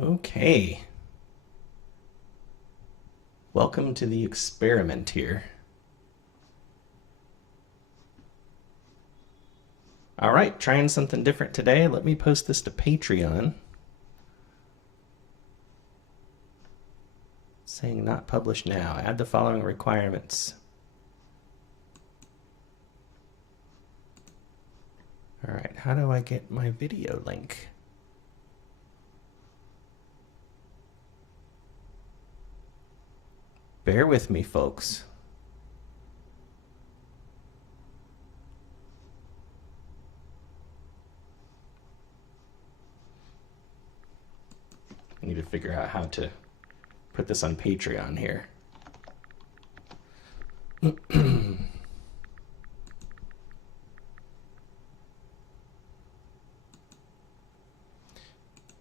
Okay. Welcome to the experiment here. All right, trying something different today. Let me post this to Patreon. Saying not published now. Add the following requirements. All right, how do I get my video link? Bear with me, folks. I need to figure out how to put this on Patreon here.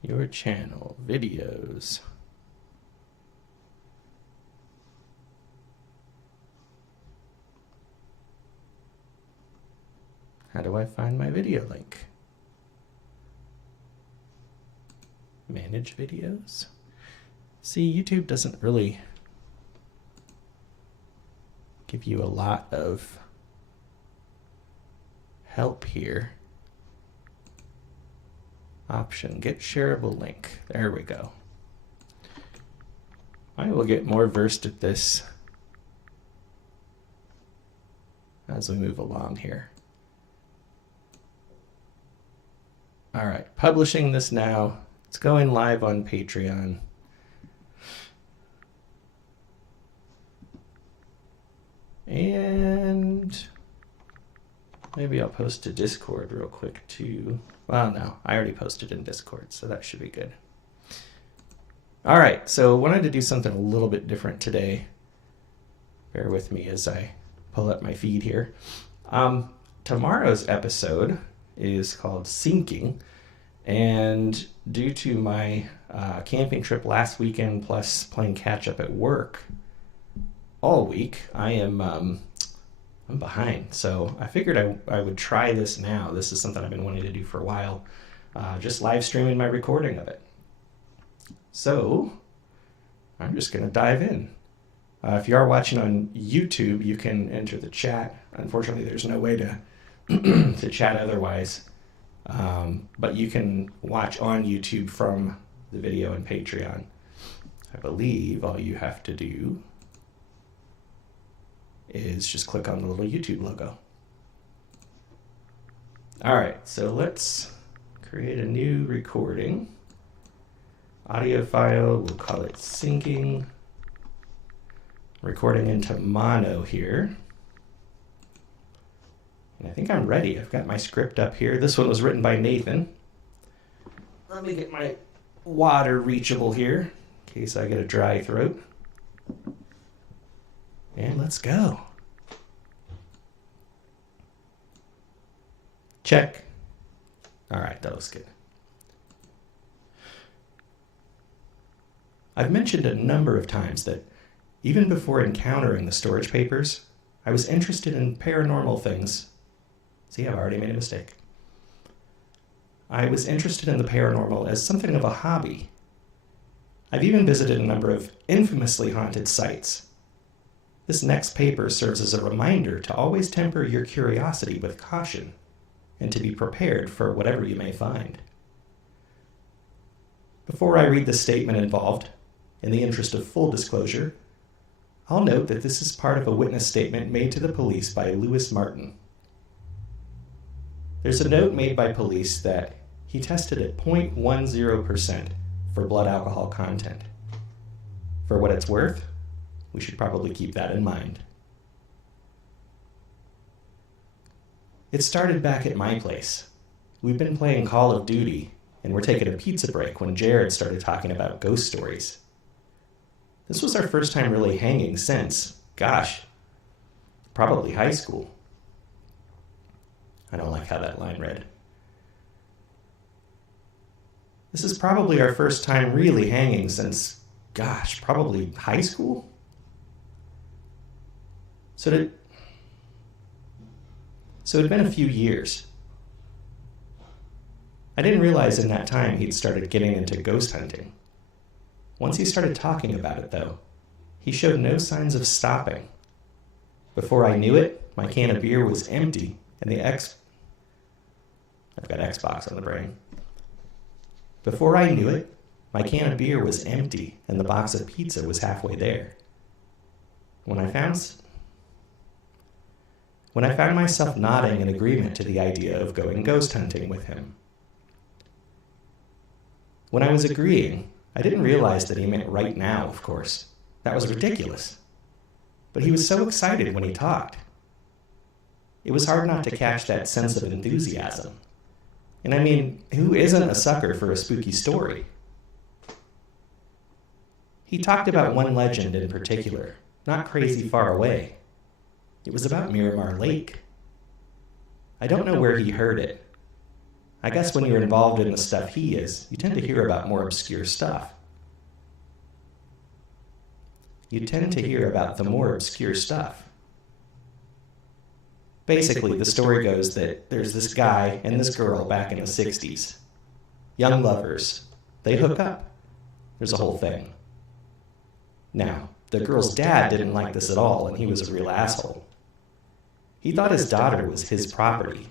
Your channel, videos. How do I find my video link? Manage videos? See, YouTube doesn't really give you a lot of help here. Option, get shareable link. There we go. I will get more versed at this as we move along here. All right, publishing this now. It's going live on Patreon. And maybe I'll post to Discord real quick too. Well, no, I already posted in Discord, so that should be good. All right, so wanted to do something a little bit different today. Bear with me as I pull up my feed here. Tomorrow's episode is called Sinking, and due to my camping trip last weekend plus playing catch up at work all week, I'm behind. So I figured I would try this now. This is something I've been wanting to do for a while, just live streaming my recording of it. So I'm just going to dive in. If you are watching on YouTube, you can enter the chat. Unfortunately, there's no way to to chat otherwise, but you can watch on YouTube from the video and Patreon. I believe all you have to do is just click on the little YouTube logo. All right, so let's create a new recording. Audio file, we'll call it Sinking. Recording into mono here. And I think I'm ready. I've got my script up here. This one was written by Nathan. Let me get my water reachable here in case I get a dry throat. And let's go. Check. All right, that looks good. I've mentioned a number of times that even before encountering the storage papers, I was interested in paranormal things. See, I've already made a mistake. I was interested in the paranormal as something of a hobby. I've even visited a number of infamously haunted sites. This next paper serves as a reminder to always temper your curiosity with caution and to be prepared for whatever you may find. Before I read the statement involved, in the interest of full disclosure, I'll note that this is part of a witness statement made to the police by Lewis Martin. There's a note made by police that he tested at 0.10% for blood alcohol content. For what it's worth, we should probably keep that in mind. It started back at my place. We've been playing Call of Duty, and we're taking a pizza break when Jared started talking about ghost stories. This was our first time really hanging since, gosh, probably high school. I don't like how that line read. This is probably our first time really hanging since, gosh, probably high school? So it had been a few years. I didn't realize in that time he'd started getting into ghost hunting. Once he started talking about it, though, he showed no signs of stopping. Before I knew it, my can of beer was empty, and I've got Xbox on the brain. Before I knew it, my can of beer was empty, and the box of pizza was halfway there. When I found myself nodding in agreement to the idea of going ghost hunting with him. When I was agreeing, I didn't realize that he meant right now, of course. That was ridiculous. But he was so excited when he talked. It was hard not to catch that sense of enthusiasm. And I mean, who isn't a sucker for a spooky story? He talked about one legend in particular, not crazy far away. It was about Miramar Lake. I don't know where he heard it. I guess when you're involved in the stuff he is, you tend to hear about more obscure stuff. You tend to hear about the more obscure stuff. Basically, the story goes that there's this guy and this girl back in the 60s. Young lovers. They hook up. There's a whole thing. Now, the girl's dad didn't like this at all, and he was a real asshole. He thought his daughter was his property.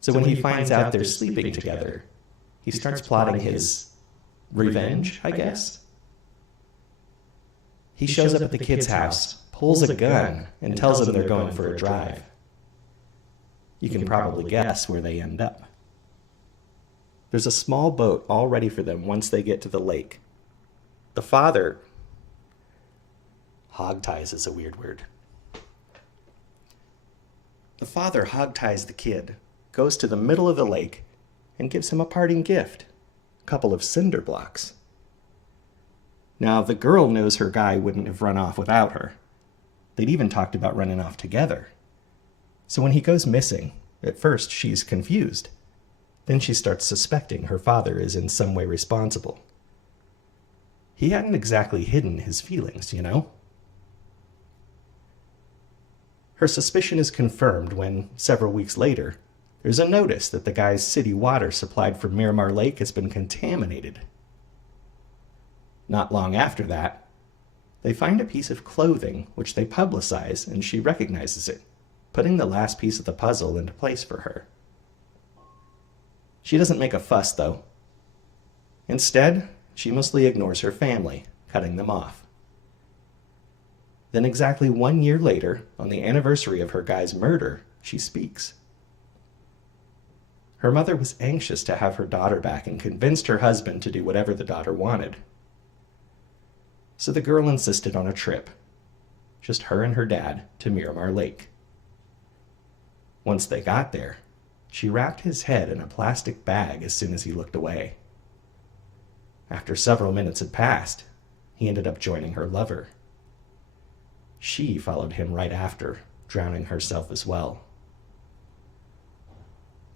So when he finds out they're sleeping together, he starts plotting his revenge, I guess? He shows up at the kid's house, pulls a gun, and tells them they're going for a drive. You can probably guess where they end up. There's a small boat all ready for them once they get to the lake. The father... Hogties is a weird word. The father hogties the kid, goes to the middle of the lake, and gives him a parting gift, a couple of cinder blocks. Now, the girl knows her guy wouldn't have run off without her. They'd even talked about running off together. So when he goes missing, at first she's confused. Then she starts suspecting her father is in some way responsible. He hadn't exactly hidden his feelings, you know? Her suspicion is confirmed when, several weeks later, there's a notice that the guy's city water supplied from Miramar Lake has been contaminated. Not long after that, they find a piece of clothing which they publicize, and she recognizes it, putting the last piece of the puzzle into place for her. She doesn't make a fuss, though. Instead, she mostly ignores her family, cutting them off. Then exactly 1 year later, on the anniversary of her guy's murder, she speaks. Her mother was anxious to have her daughter back and convinced her husband to do whatever the daughter wanted. So the girl insisted on a trip, just her and her dad, to Miramar Lake. Once they got there, she wrapped his head in a plastic bag as soon as he looked away. After several minutes had passed, he ended up joining her lover. She followed him right after, drowning herself as well.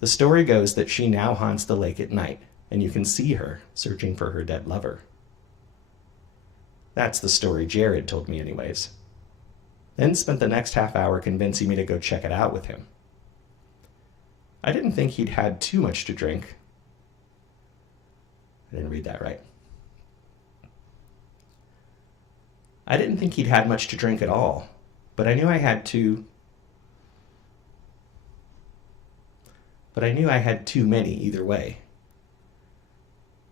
The story goes that she now haunts the lake at night, and you can see her searching for her dead lover. That's the story Jared told me anyways. Then spent the next half hour convincing me to go check it out with him. I didn't think he'd had too much to drink. I didn't read that right. I didn't think he'd had much to drink at all, but I knew I had too many either way.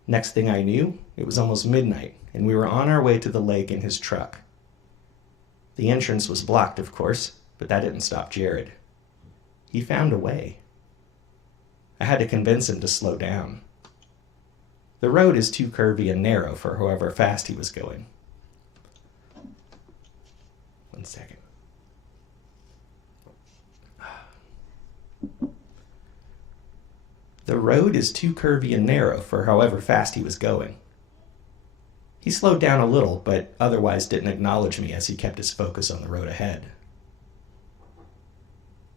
Next thing I knew, it was almost midnight, and we were on our way to the lake in his truck. The entrance was blocked, of course, but that didn't stop Jared. He found a way. I had to convince him to slow down. The road is too curvy and narrow for however fast he was going. 1 second. The road is too curvy and narrow for however fast he was going. He slowed down a little, but otherwise didn't acknowledge me as he kept his focus on the road ahead.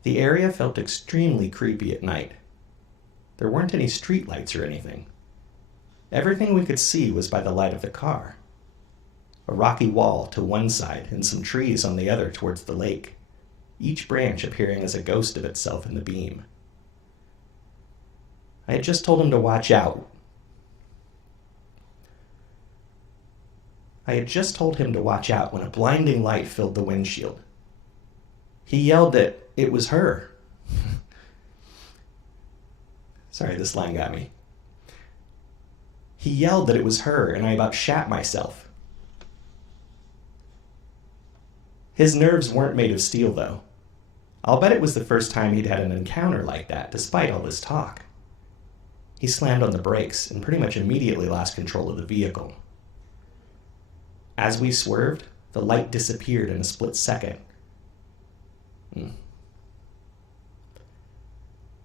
The area felt extremely creepy at night. There weren't any streetlights or anything. Everything we could see was by the light of the car. A rocky wall to one side and some trees on the other towards the lake, each branch appearing as a ghost of itself in the beam. I had just told him to watch out. I had just told him to watch out when a blinding light filled the windshield. He yelled that it was her. Sorry, this line got me. He yelled that it was her, and I about shat myself. His nerves weren't made of steel, though. I'll bet it was the first time he'd had an encounter like that, despite all his talk. He slammed on the brakes and pretty much immediately lost control of the vehicle. As we swerved, the light disappeared in a split second.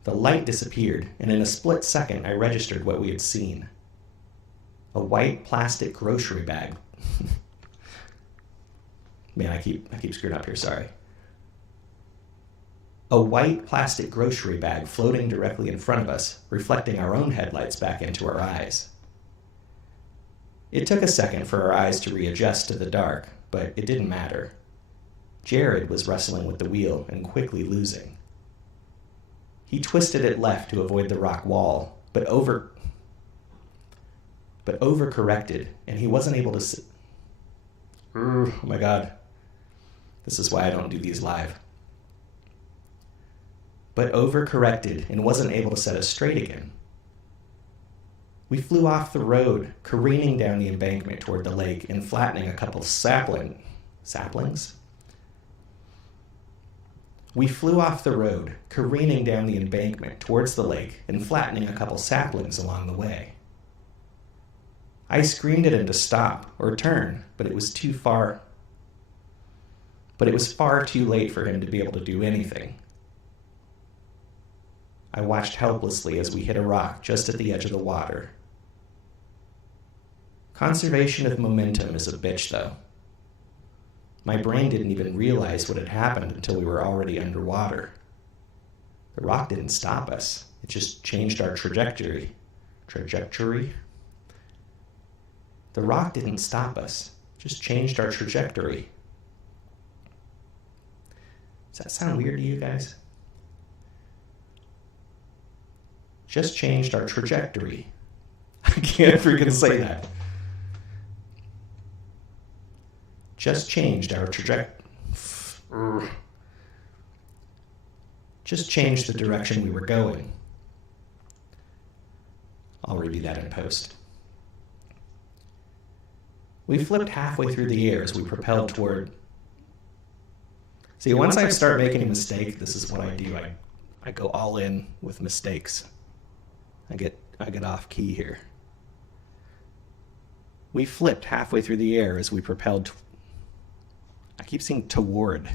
The light disappeared, and in a split second, I registered what we had seen. A white plastic grocery bag. Man, I keep screwing up here, sorry. A white plastic grocery bag floating directly in front of us, reflecting our own headlights back into our eyes. It took a second for our eyes to readjust to the dark, but it didn't matter. Jared was wrestling with the wheel and quickly losing. He twisted it left to avoid the rock wall, but overcorrected, and he wasn't able to oh my god. This is why I don't do these live. But overcorrected and wasn't able to set us straight again. We flew off the road, careening down the embankment toward the lake and flattening a couple saplings? We flew off the road, careening down the embankment towards the lake and flattening a couple saplings along the way. I screamed at him to stop or turn, but it was far too late for him to be able to do anything. I watched helplessly as we hit a rock just at the edge of the water. Conservation of momentum is a bitch, though. My brain didn't even realize what had happened until we were already underwater. The rock didn't stop us. It just changed our trajectory. The rock didn't stop us. Just changed our trajectory. Does that sound weird to you guys? Just changed our trajectory. I can't freaking say that. Just changed our trajectory. Just changed the direction we were going. I'll review that in post. We flipped halfway through the air as we propelled toward... See, once I start making a mistake, this is what I do. I go all in with mistakes. I get off key here. We flipped halfway through the air as we propelled... I keep saying toward.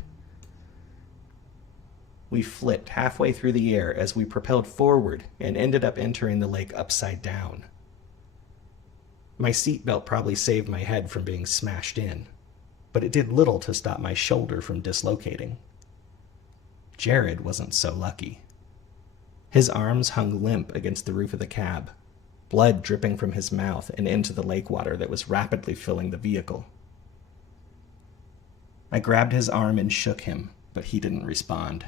We flipped halfway through the air as we propelled forward and ended up entering the lake upside down. My seatbelt probably saved my head from being smashed in, but it did little to stop my shoulder from dislocating. Jared wasn't so lucky. His arms hung limp against the roof of the cab, blood dripping from his mouth and into the lake water that was rapidly filling the vehicle. I grabbed his arm and shook him, but he didn't respond.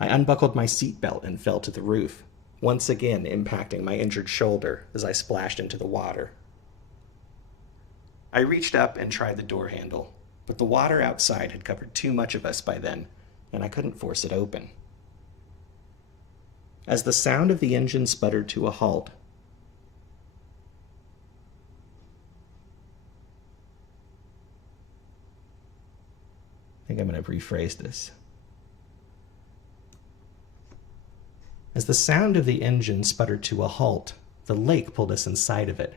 I unbuckled my seatbelt and fell to the roof, once again impacting my injured shoulder as I splashed into the water. I reached up and tried the door handle, but the water outside had covered too much of us by then, and I couldn't force it open. As the sound of the engine sputtered to a halt, I think I'm going to rephrase this. As the sound of the engine sputtered to a halt, the lake pulled us inside of it,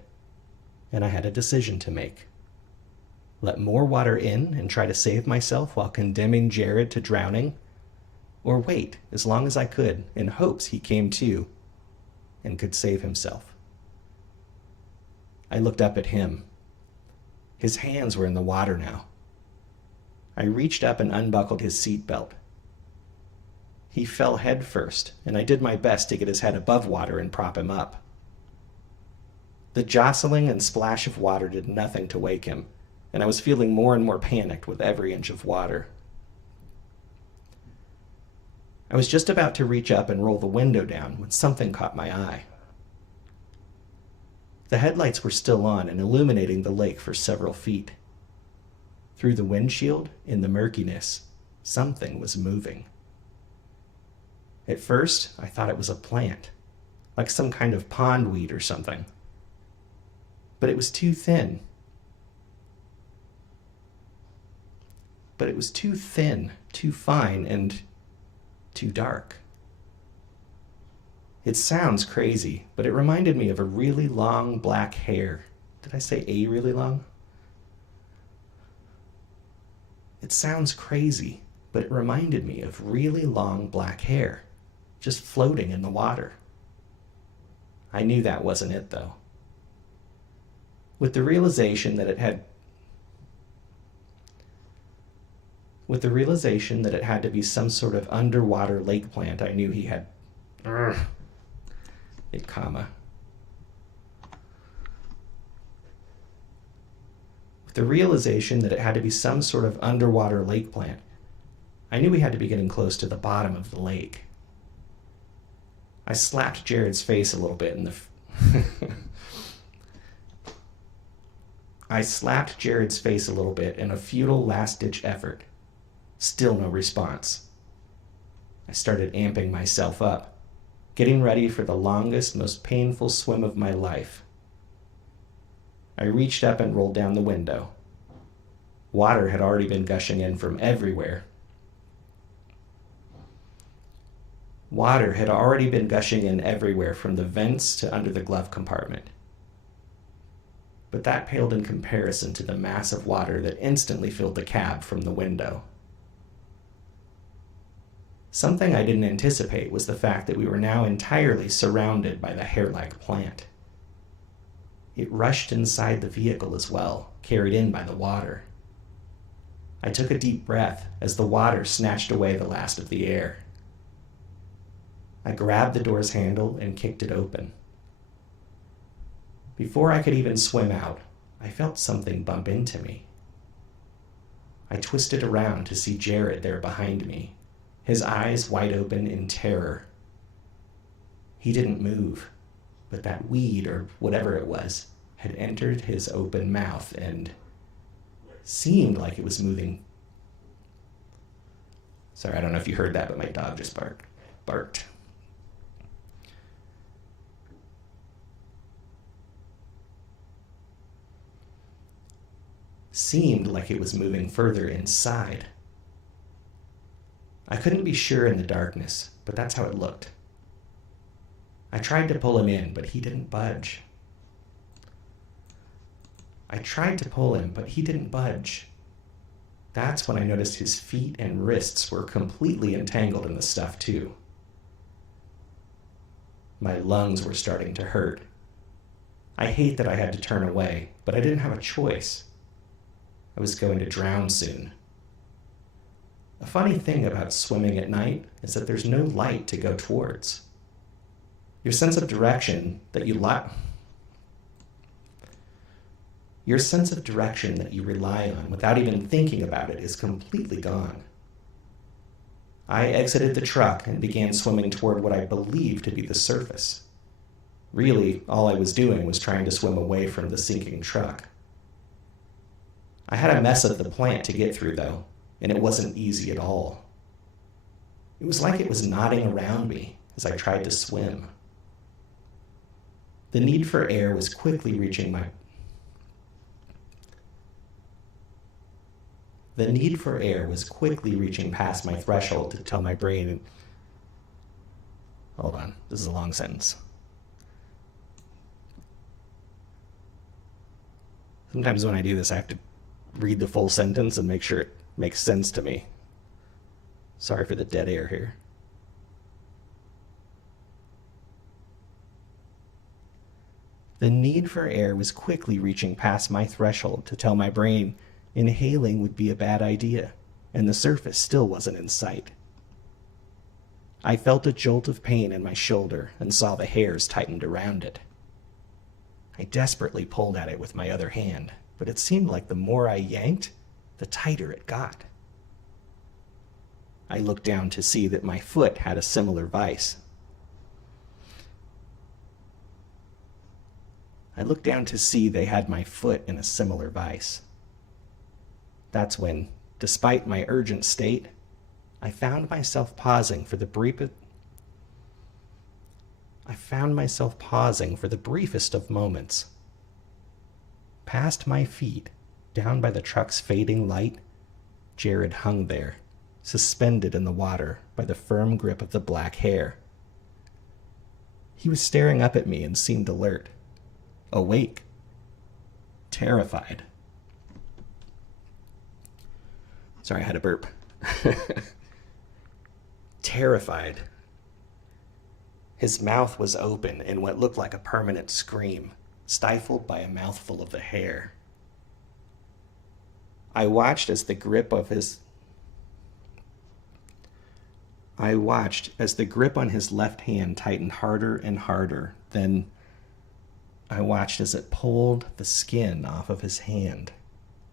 and I had a decision to make. Let more water in and try to save myself while condemning Jared to drowning, or wait as long as I could in hopes he came to and could save himself. I looked up at him. His hands were in the water now. I reached up and unbuckled his seatbelt. He fell head first, and I did my best to get his head above water and prop him up. The jostling and splash of water did nothing to wake him, and I was feeling more and more panicked with every inch of water. I was just about to reach up and roll the window down when something caught my eye. The headlights were still on and illuminating the lake for several feet. Through the windshield, in the murkiness, something was moving. At first, I thought it was a plant, like some kind of pondweed or something. But it was too thin. Too fine, and too dark. It sounds crazy, but it reminded me of a really long black hair. Did I say a really long? It sounds crazy, but it reminded me of really long black hair, just floating in the water. I knew that wasn't it, though. With the realization that it had to be some sort of underwater lake plant, I knew he had... With the realization that it had to be some sort of underwater lake plant, I knew we had to be getting close to the bottom of the lake. I slapped Jared's face a little bit in the... I slapped Jared's face a little bit in a futile last-ditch effort. Still no response. I started amping myself up, getting ready for the longest, most painful swim of my life. I reached up and rolled down the window. Water had already been gushing in from everywhere. Water had already been gushing in everywhere from the vents to under the glove compartment. But that paled in comparison to the mass of water that instantly filled the cab from the window. Something I didn't anticipate was the fact that we were now entirely surrounded by the hair-like plant. It rushed inside the vehicle as well, carried in by the water. I took a deep breath as the water snatched away the last of the air. I grabbed the door's handle and kicked it open. Before I could even swim out, I felt something bump into me. I twisted around to see Jared there behind me, his eyes wide open in terror. He didn't move, but that weed, or whatever it was, had entered his open mouth and seemed like it was moving. Sorry, I don't know if you heard that, but my dog just barked. Seemed like it was moving further inside. I couldn't be sure in the darkness, but that's how it looked. I tried to pull him in, but he didn't budge. That's when I noticed his feet and wrists were completely entangled in the stuff, too. My lungs were starting to hurt. I hate that I had to turn away, but I didn't have a choice. I was going to drown soon. A funny thing about swimming at night is that there's no light to go towards. Your sense of direction that you rely on without even thinking about it is completely gone. I exited the truck and began swimming toward what I believed to be the surface. Really, all I was doing was trying to swim away from the sinking truck. I had a mess of the plant to get through, though, and it wasn't easy at all. It was like it was nodding around me as I tried to swim. The need for air was quickly reaching past my threshold to tell my brain... Hold on, this is a long sentence. Sometimes when I do this, I have to read the full sentence and make sure it makes sense to me. Sorry for the dead air here. The need for air was quickly reaching past my threshold to tell my brain inhaling would be a bad idea, and the surface still wasn't in sight. I felt a jolt of pain in my shoulder and saw the hairs tightened around it. I desperately pulled at it with my other hand, but it seemed like the more I yanked, the tighter it got. I looked down to see that my foot had a similar vice. I looked down to see they had my foot in a similar vise. That's when, despite my urgent state, I found myself pausing for the briefest of moments. Past my feet, down by the truck's fading light, Jared hung there, suspended in the water by the firm grip of the black hair. He was staring up at me and seemed alert, awake, terrified. Sorry, I had a burp. Terrified. His mouth was open in what looked like a permanent scream, stifled by a mouthful of the hair. I watched as the grip on his left hand tightened harder and harder. Then I watched as it pulled the skin off of his hand,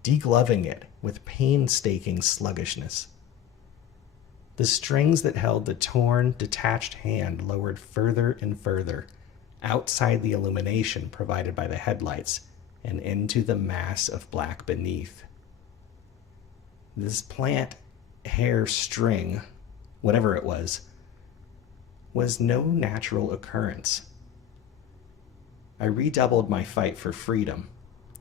degloving it with painstaking sluggishness. The strings that held the torn, detached hand lowered further and further, outside the illumination provided by the headlights, and into the mass of black beneath. This plant hair string, whatever it was no natural occurrence. I redoubled my fight for freedom,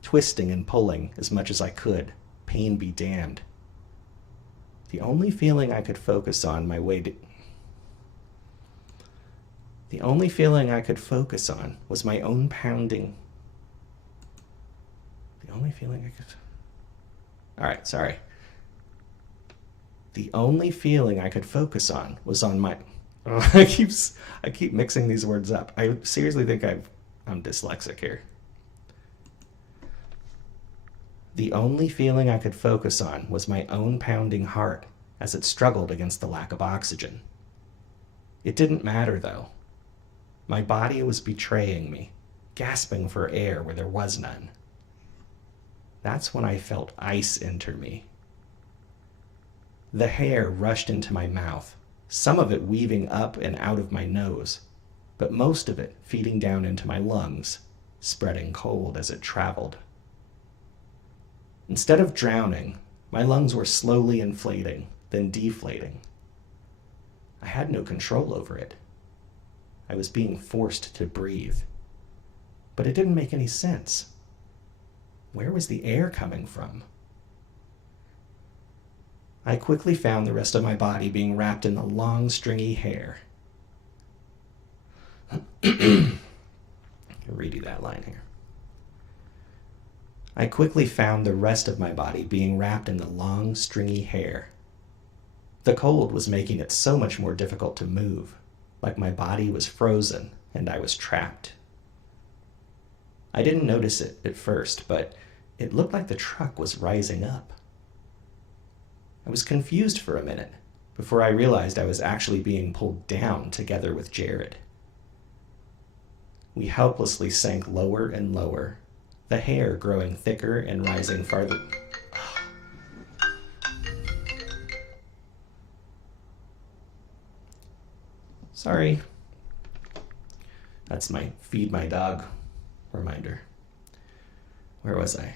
twisting and pulling as much as I could, pain be damned. The only feeling I could focus on was my own pounding. The only feeling I could focus on was on my... Oh, I keep mixing these words up. I seriously think I'm dyslexic here. The only feeling I could focus on was my own pounding heart as it struggled against the lack of oxygen. It didn't matter, though. My body was betraying me, gasping for air where there was none. That's when I felt ice enter me. The hair rushed into my mouth, some of it weaving up and out of my nose, but most of it feeding down into my lungs, spreading cold as it traveled. Instead of drowning, my lungs were slowly inflating, then deflating. I had no control over it. I was being forced to breathe. But it didn't make any sense. Where was the air coming from? I quickly found the rest of my body being wrapped in the long, stringy hair. I'll redo that line here. I quickly found the rest of my body being wrapped in the long, stringy hair. The cold was making it so much more difficult to move, like my body was frozen and I was trapped. I didn't notice it at first, but it looked like the truck was rising up. I was confused for a minute before I realized I was actually being pulled down together with Jared. We helplessly sank lower and lower, the hair growing thicker and rising farther. Sorry. That's my feed my dog reminder. Where was I?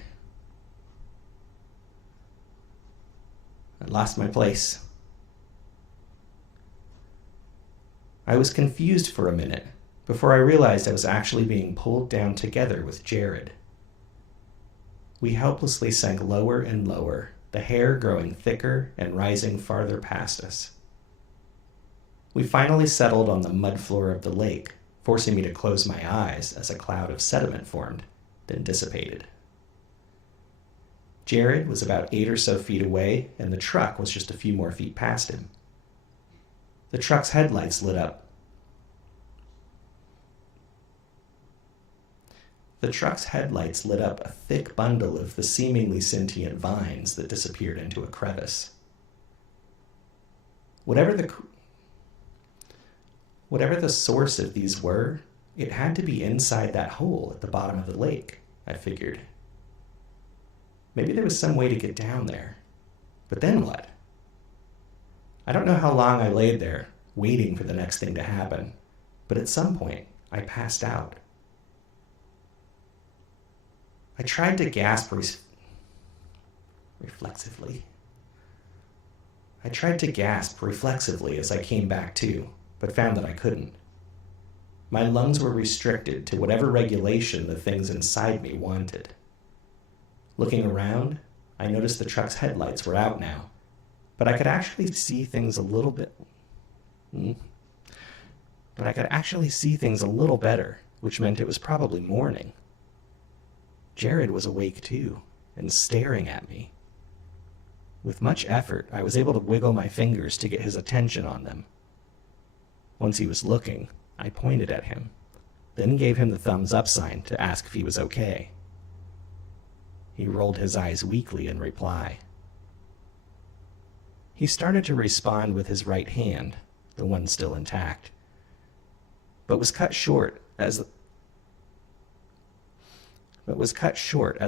I lost my place. I was confused for a minute before I realized I was actually being pulled down together with Jared. We helplessly sank lower and lower, the hair growing thicker and rising farther past us. We finally settled on the mud floor of the lake, forcing me to close my eyes as a cloud of sediment formed, then dissipated. Jared was about 8 or so feet away, and the truck was just a few more feet past him. The truck's headlights lit up. The truck's headlights lit up a thick bundle of the seemingly sentient vines that disappeared into a crevice. Whatever the source of these were, it had to be inside that hole at the bottom of the lake, I figured. Maybe there was some way to get down there. But then what? I don't know how long I laid there, waiting for the next thing to happen, but at some point, I passed out. I tried to gasp reflexively. I tried to gasp reflexively as I came back to, but found that I couldn't. My lungs were restricted to whatever regulation the things inside me wanted. Looking around, I noticed the truck's headlights were out now, but I could actually see things a little bit... But I could actually see things a little better, which meant it was probably morning. Jared was awake too, and staring at me. With much effort, I was able to wiggle my fingers to get his attention on them. Once he was looking, I pointed at him, then gave him the thumbs up sign to ask if he was okay. He rolled his eyes weakly in reply. He started to respond with his right hand, the one still intact, but was cut short as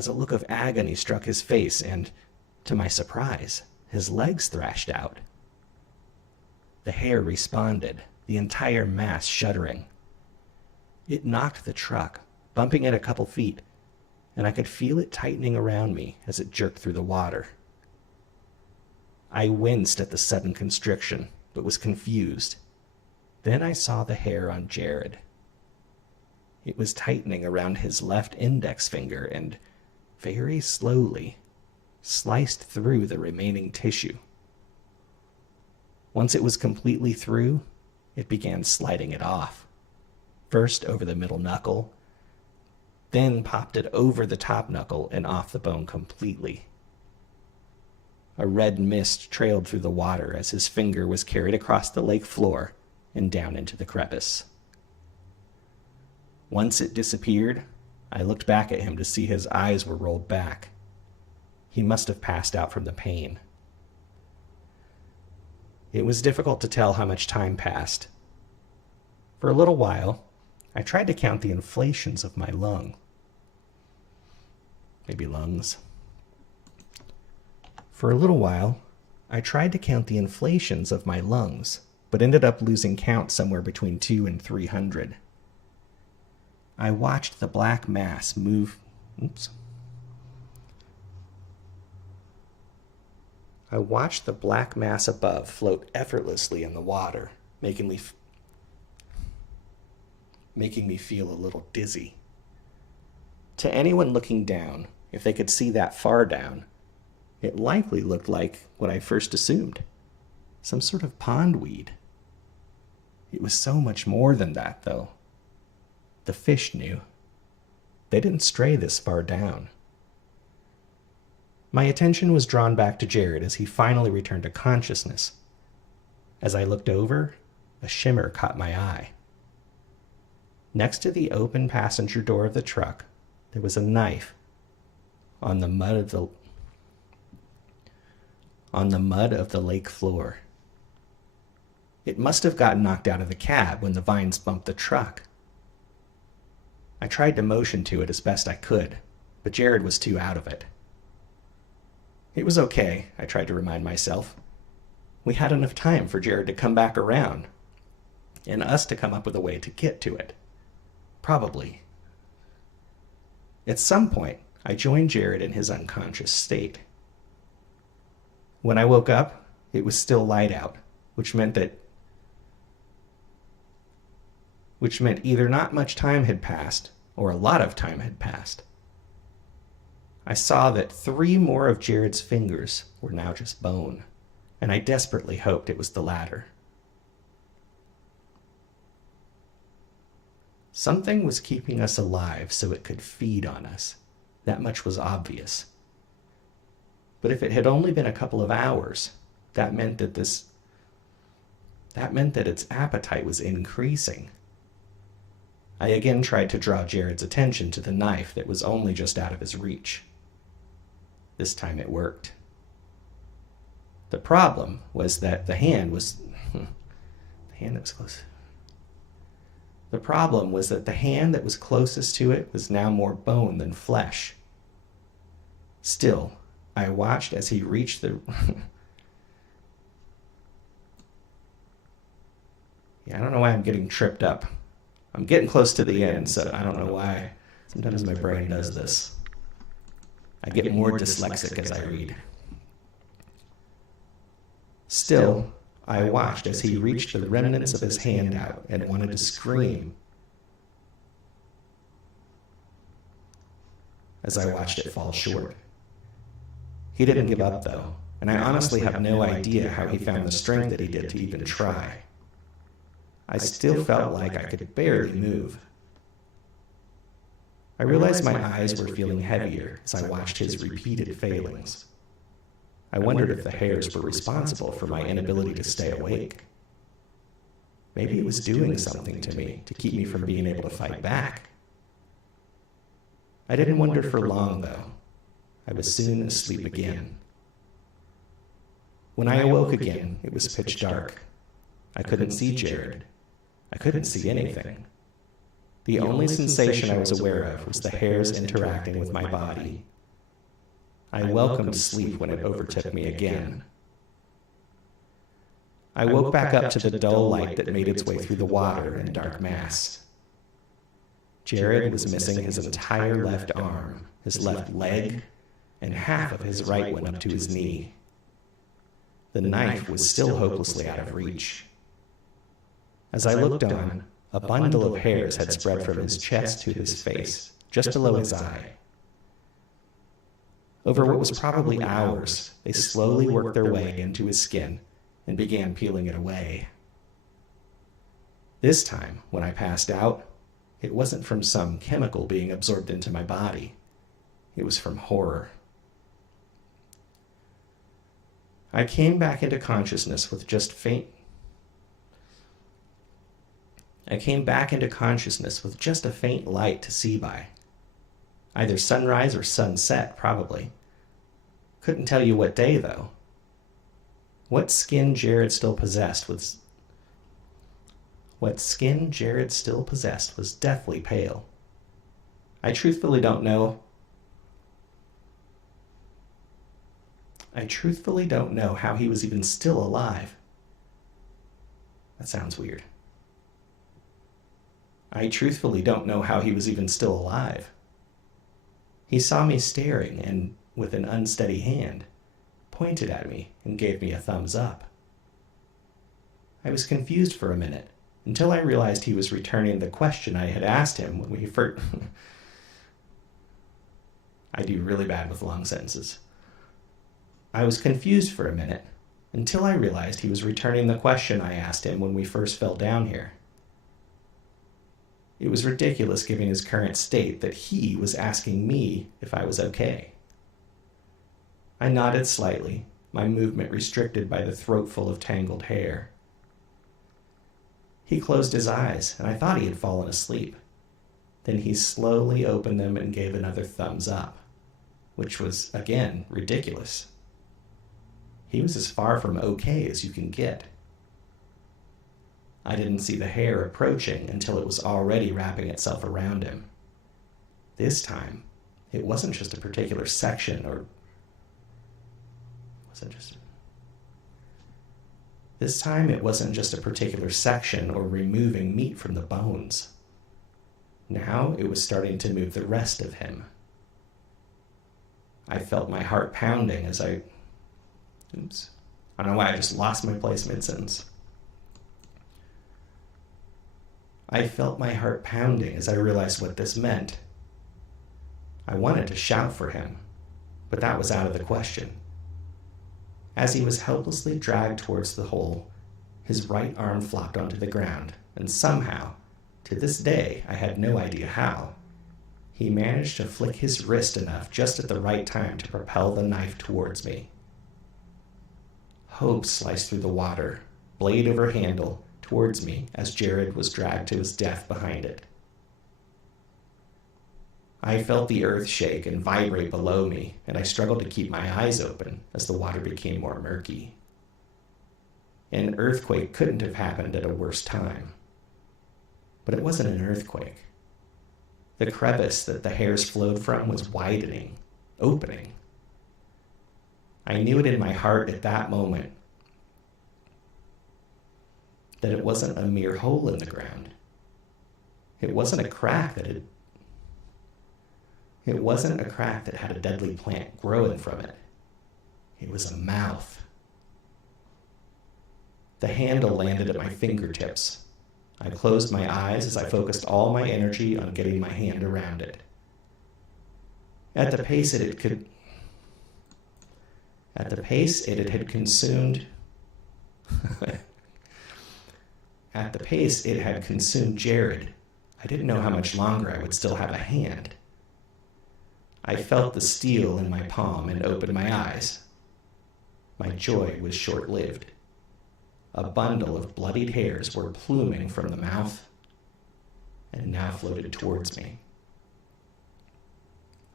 a look of agony struck his face and, to my surprise, his legs thrashed out. The hair responded, the entire mass shuddering. It knocked the truck, bumping it a couple feet, and I could feel it tightening around me as it jerked through the water. I winced at the sudden constriction, but was confused. Then I saw the hair on Jared. It was tightening around his left index finger and, very slowly, sliced through the remaining tissue. Once it was completely through, it began sliding it off, first over the middle knuckle, then popped it over the top knuckle and off the bone completely. A red mist trailed through the water as his finger was carried across the lake floor and down into the crevice. Once it disappeared, I looked back at him to see his eyes were rolled back. He must have passed out from the pain. It was difficult to tell how much time passed. For a little while, I tried to count the inflations of my lungs. For a little while, I tried to count the inflations of my lungs, but ended up losing count somewhere between 200 and 300. I watched the black mass move... I watched the black mass above float effortlessly in the water, making me feel a little dizzy. To anyone looking down, if they could see that far down, it likely looked like what I first assumed, some sort of pondweed. It was so much more than that, though. The fish knew. They didn't stray this far down. My attention was drawn back to Jared as he finally returned to consciousness. As I looked over, a shimmer caught my eye. Next to the open passenger door of the truck, there was a knife on the mud of the lake floor. It must have gotten knocked out of the cab when the vines bumped the truck. I tried to motion to it as best I could, but Jared was too out of it. It was okay, I tried to remind myself. We had enough time for Jared to come back around, and us to come up with a way to get to it. Probably. At some point, I joined Jared in his unconscious state. When I woke up, it was still light out, which meant either not much time had passed or a lot of time had passed. I saw that 3 more of Jared's fingers were now just bone, and I desperately hoped it was the latter. Something was keeping us alive so it could feed on us. That much was obvious. But if it had only been a couple of hours, that meant that its appetite was increasing. I again tried to draw Jared's attention to the knife that was only just out of his reach. This time it worked. The problem was that the hand that was closest to it was now more bone than flesh. Still, I watched as he reached the... I don't know why I'm getting tripped up. I'm getting close to the end, so I don't know why. Sometimes my brain does this. I get more dyslexic as I read. Still, I watched as he reached the remnants of his hand out and wanted to scream. As I watched it fall short. He didn't give up, though, and I honestly have no idea how he found the strength that he did to even try. I still felt like I could barely move. I realized my eyes were feeling heavier as I watched his repeated failings. I wondered if the hairs were responsible for my inability to stay awake. Maybe it was doing something to me to keep me from being able to fight back. I didn't wonder for long, though. I was soon asleep again. When I awoke again, it was pitch dark. I couldn't see Jared. I couldn't see anything. The only sensation I was aware of was the hairs interacting with my body. I welcomed sleep when it overtook me again. I woke back up to the dull light that made its way through the water and dark mass. Jared was missing his entire left arm, his left leg, and half of his right one up to his knee. The knife was still hopelessly out of reach. As I looked on, a bundle of hairs had spread from his chest to his face, just below his eye. Over what was probably hours, they slowly worked their way into his skin and began peeling it away. This time, when I passed out, it wasn't from some chemical being absorbed into my body. It was from horror. I came back into consciousness with just a faint light to see by. Either sunrise or sunset, probably. Couldn't tell you what day, though. What skin Jared still possessed was deathly pale. I truthfully don't know how he was even still alive. That sounds weird. I truthfully don't know how he was even still alive. He saw me staring and, with an unsteady hand, pointed at me and gave me a thumbs up. I was confused for a minute, until I realized he was returning the question I had asked him when we first... I do really bad with long sentences. I was confused for a minute, until I realized he was returning the question I asked him when we first fell down here. It was ridiculous given his current state that he was asking me if I was okay. I nodded slightly, my movement restricted by the throatful of tangled hair. He closed his eyes, and I thought he had fallen asleep. Then he slowly opened them and gave another thumbs up, which was, again, ridiculous. He was as far from okay as you can get. I didn't see the hair approaching until it was already wrapping itself around him. This time, it wasn't just a particular section or... This time, it wasn't just a particular section or removing meat from the bones. Now, it was starting to move the rest of him. I felt my heart pounding as I... Oops. I don't know why I just lost my place mid-sentence. I felt my heart pounding as I realized what this meant. I wanted to shout for him, but that was out of the question. As he was helplessly dragged towards the hole, his right arm flopped onto the ground, and somehow, to this day I had no idea how, he managed to flick his wrist enough just at the right time to propel the knife towards me. Hope sliced through the water, blade over handle, towards me as Jared was dragged to his death behind it. I felt the earth shake and vibrate below me, and I struggled to keep my eyes open as the water became more murky. An earthquake couldn't have happened at a worse time. But it wasn't an earthquake. The crevice that the hairs flowed from was widening, opening. I knew it in my heart at that moment that it wasn't a mere hole in the ground. It wasn't a crack that had It wasn't a crack that had a deadly plant growing from it. It was a mouth. The handle landed at my fingertips. I closed my eyes as I focused all my energy on getting my hand around it. At the pace it had consumed Jared, I didn't know how much longer I would still have a hand. I felt the steel in my palm and opened my eyes. My joy was short-lived. A bundle of bloodied hairs were pluming from the mouth and now floated towards me.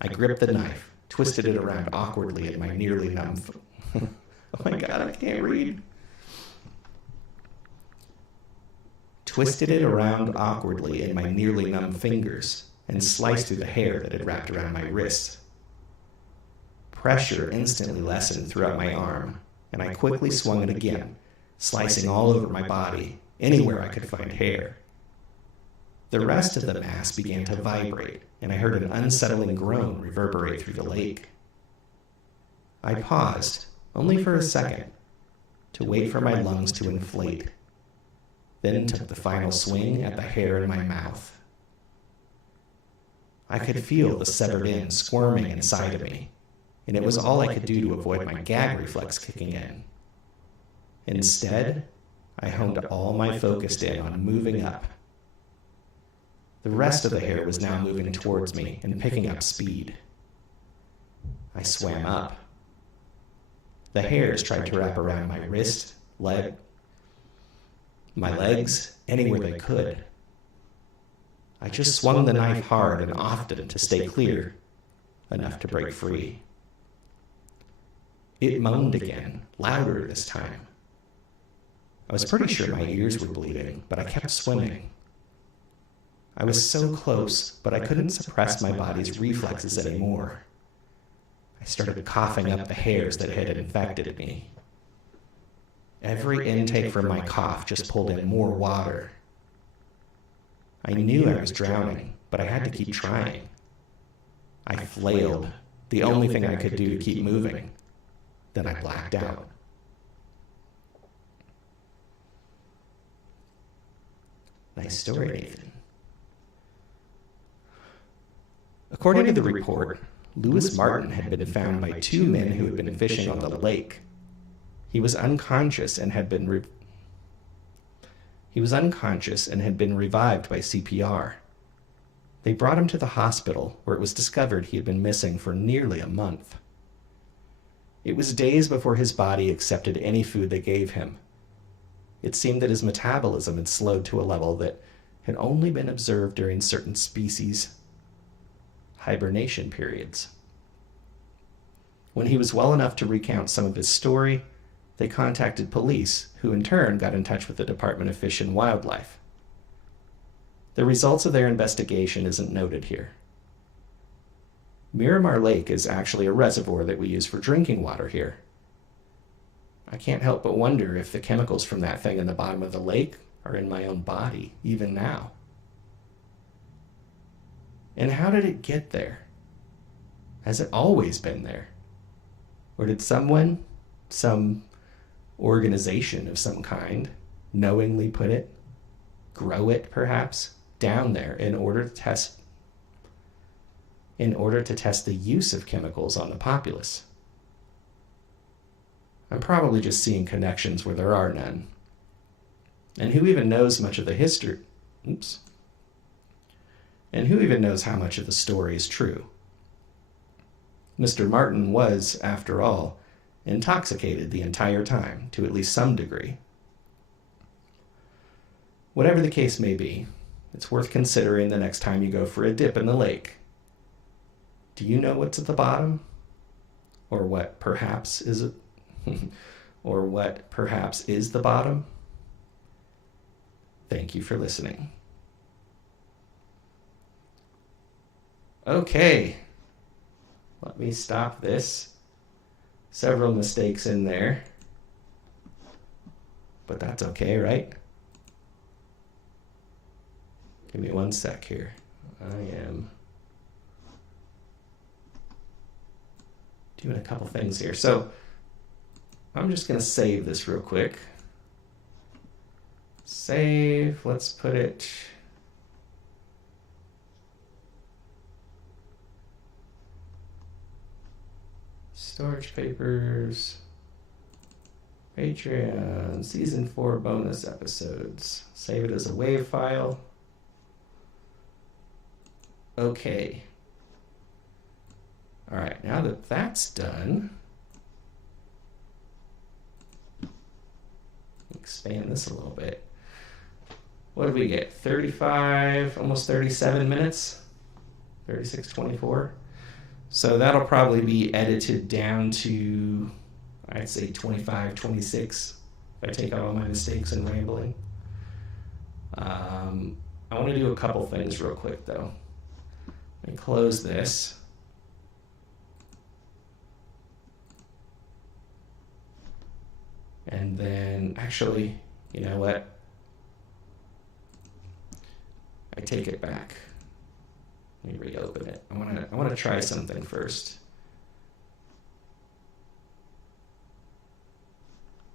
I gripped the knife, twisted it around awkwardly in my nearly numb... Oh my God, I can't read. Twisted it around awkwardly in my nearly numb fingers and sliced through the hair that had wrapped around my wrist. Pressure instantly lessened throughout my arm, and I quickly swung it again, slicing all over my body, anywhere I could find hair. The rest of the mass began to vibrate, and I heard an unsettling groan reverberate through the lake. I paused, only for a second, to wait for my lungs to inflate, then took the final swing at the hair in my mouth. I could feel the severed end squirming inside of me, and it was all I could do to avoid my gag reflex kicking in. Instead, I honed all my focus in on moving up. The rest of the hair was now moving towards me and picking up speed. I swam up. The hairs tried to wrap around my wrist, leg, my legs, anywhere they could. I just swung the knife hard and often to stay clear, enough to break free. It moaned again, louder this time. I was pretty sure my ears were bleeding, but I kept swimming. I was so close, but I couldn't suppress my body's reflexes anymore. I started coughing up the hairs that had infected me. Every intake from my cough just pulled in more water. I knew I was drowning, but I had to keep trying. I flailed, the only thing I could do to keep moving. Then I blacked out. Nice story, Nathan. According to the report, Lewis Martin had been found by two men who had been fishing on the lake. He was unconscious and had been revived by CPR. They brought him to the hospital, where it was discovered he had been missing for nearly a month. It was days before his body accepted any food they gave him. It seemed that his metabolism had slowed to a level that had only been observed during certain species' hibernation periods. When he was well enough to recount some of his story, they contacted police, who in turn got in touch with the Department of Fish and Wildlife. The results of their investigation isn't noted here. Miramar Lake is actually a reservoir that we use for drinking water here. I can't help but wonder if the chemicals from that thing in the bottom of the lake are in my own body, even now. And how did it get there? Has it always been there? Or did someone, some organization of some kind, knowingly put it, grow it perhaps, down there in order to test the use of chemicals on the populace? I'm probably just seeing connections where there are none. And who even knows much of the history? And who even knows how much of the story is true? Mr. Martin was, after all, intoxicated the entire time, to at least some degree. Whatever the case may be, it's worth considering the next time you go for a dip in the lake. Do you know what's at the bottom? Or what perhaps is the bottom? Thank you for listening. Okay. Let me stop this. Several mistakes in there. But that's okay, right? Give me one sec here. I am doing a couple things here. So I'm just going to save this real quick. Save. Let's put it. Storage Papers. Patreon. Season 4 bonus episodes. Save it as a WAV file. Okay. All right. Now that that's done. Expand this a little bit. What did we get? 35, almost 37 minutes? 36:24. So that'll probably be edited down to, I'd say 25, 26, if I take out all my mistakes and rambling. I want to do a couple things real quick, though. Let me close this. And then, actually, you know what? I take it back. Let me reopen it. I want to try something first.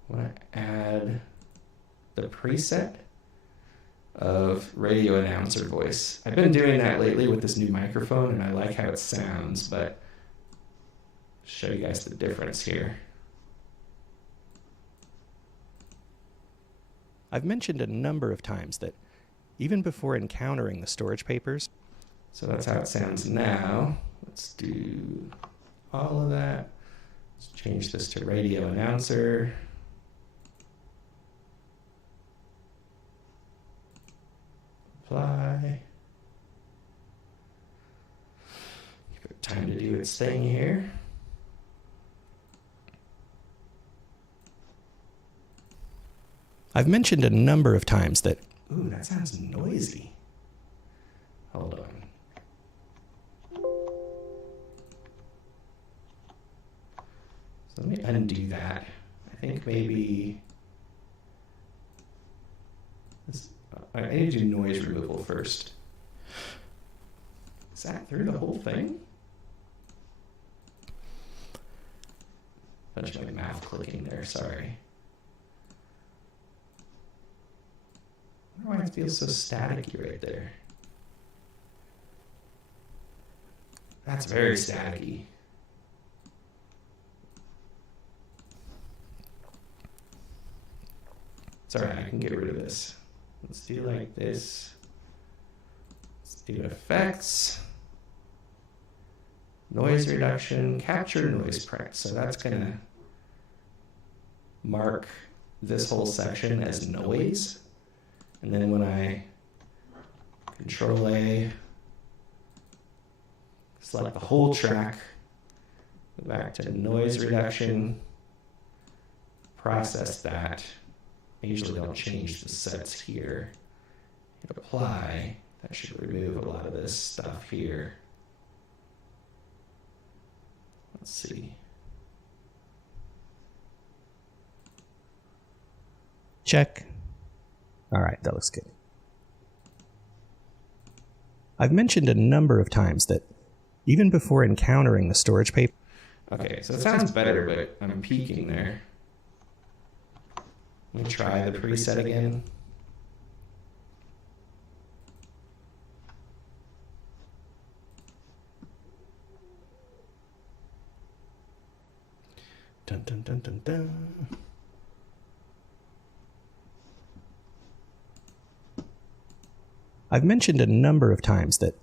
I want to add the preset of radio announcer voice. I've been doing that lately with this new microphone, and I like how it sounds, but I'll show you guys the difference here. I've mentioned a number of times that even before encountering the storage papers, so that's how it sounds now. Let's do all of that. Let's change this to radio announcer. Apply. Give it time to do its thing here. I've mentioned a number of times that... Ooh, that sounds noisy. Hold on. So let me undo that. I think maybe... I need to do noise removal first. Is that through the whole thing? Bunch of my mouth clicking there, sorry. I wonder why it feels so staticky right there. That's very staticky. It's alright, I can get rid of this. Let's do like this. Let's do effects. Noise reduction, capture noise press. So that's going to mark this whole section as noise. And then when I Control A, select the whole track, go back to noise reduction, process that. I usually don't change the sets here. Hit apply. That should remove a lot of this stuff here. Let's see. Check. All right, that looks good. I've mentioned a number of times that even before encountering the storage paper... Okay, so it sounds better, but I'm peaking there. Let me try the preset again. Dun dun dun dun dun. I've mentioned a number of times that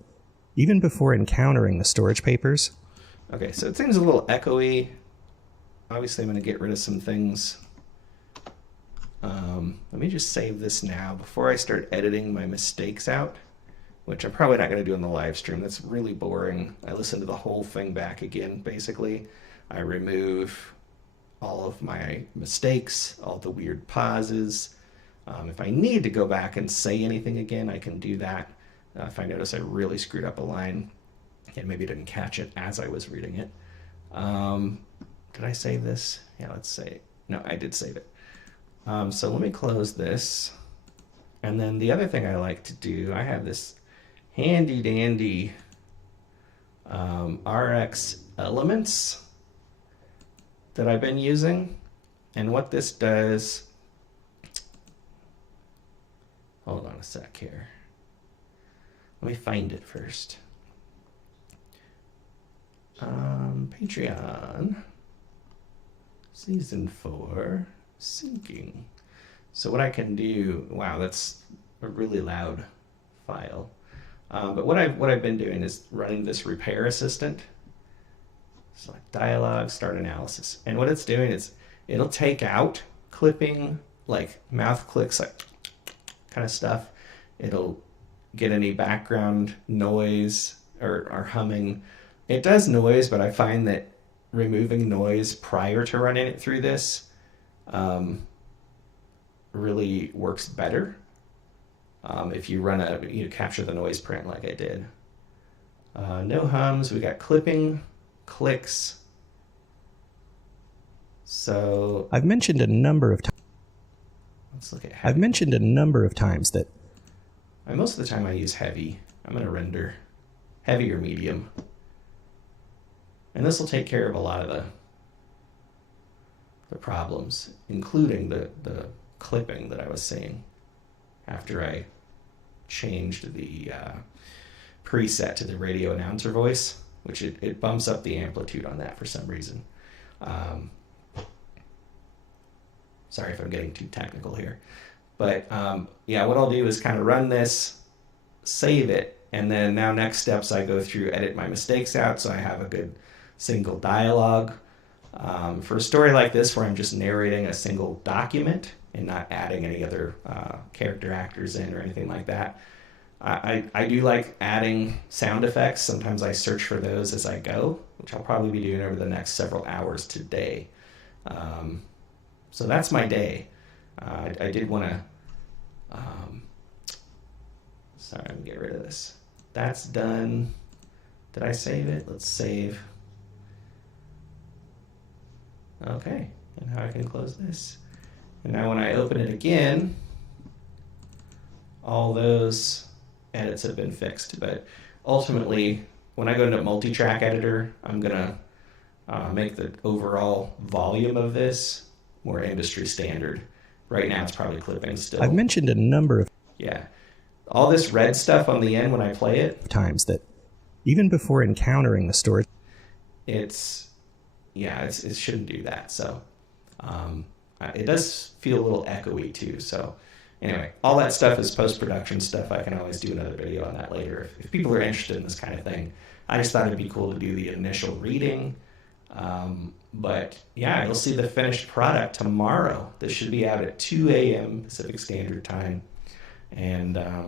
even before encountering the storage papers... Okay, so it seems a little echoey. Obviously, I'm going to get rid of some things. Let me just save this now before I start editing my mistakes out, which I'm probably not going to do in the live stream. That's really boring. I listen to the whole thing back again, basically. I remove all of my mistakes, all the weird pauses. If I need to go back and say anything again, I can do that. If I notice I really screwed up a line and maybe didn't catch it as I was reading it. Did I save this? Yeah, let's save. No, I did save it. So let me close this. And then the other thing I like to do, I have this handy dandy RX Elements that I've been using. And what this does, hold on a sec here. Let me find it first. Patreon, Season 4, syncing. So what I can do, wow, that's a really loud file. But what I've been doing is running this repair assistant. Select dialogue, start analysis. And what it's doing is it'll take out clipping, like mouth clicks, like kind of stuff. It'll get any background noise or humming. It does noise, but I find that removing noise prior to running it through this really works better. If you run you capture the noise print like I did. No hums, we got clipping, clicks. So I've mentioned a number of times. Let's look at heavy. I've mentioned a number of times that Most of the time I use heavy. I'm going to render heavy or medium. And this will take care of a lot of the problems, including the clipping that I was seeing after I changed the preset to the radio announcer voice, which it bumps up the amplitude on that for some reason. Sorry if I'm getting too technical here. But yeah, what I'll do is kind of run this, save it, and then now next steps I go through, edit my mistakes out so I have a good single dialogue. For a story like this where I'm just narrating a single document and not adding any other character actors in or anything like that, I do like adding sound effects. Sometimes I search for those as I go, which I'll probably be doing over the next several hours today. So that's my day. I did want to... sorry, I'm going to get rid of this. That's done. Did I save it? Let's save. Okay, and now I can close this. And now when I open it again, all those edits have been fixed. But ultimately, when I go into multi-track editor, I'm going to make the overall volume of this more industry standard. Right now it's probably clipping still. I've mentioned a number of all this red stuff on the end when I play it times that even before encountering the storage, it shouldn't do that. So it does feel a little echoey too. So anyway, all that stuff is post-production stuff. I can always do another video on that later if people are interested in this kind of thing. I just thought it'd be cool to do the initial reading. But yeah, you'll see the finished product tomorrow. This should be out at 2 a.m. Pacific Standard Time. And I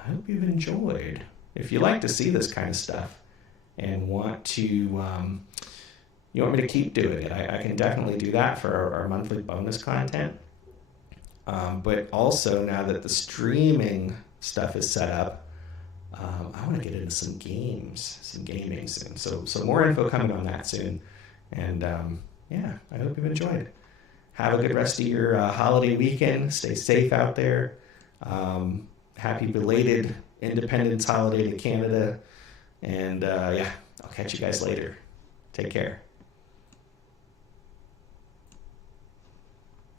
hope you've enjoyed. If you like to see this kind of stuff and want to, you want me to keep doing it, I can definitely do that for our monthly bonus content. But also now that the streaming stuff is set up, I want to get into some gaming soon. So more info coming on that soon. And yeah, I hope you've enjoyed. Have a good rest of your holiday weekend. Stay safe out there. Happy belated Independence holiday to Canada. And yeah, I'll catch you guys later. Take care.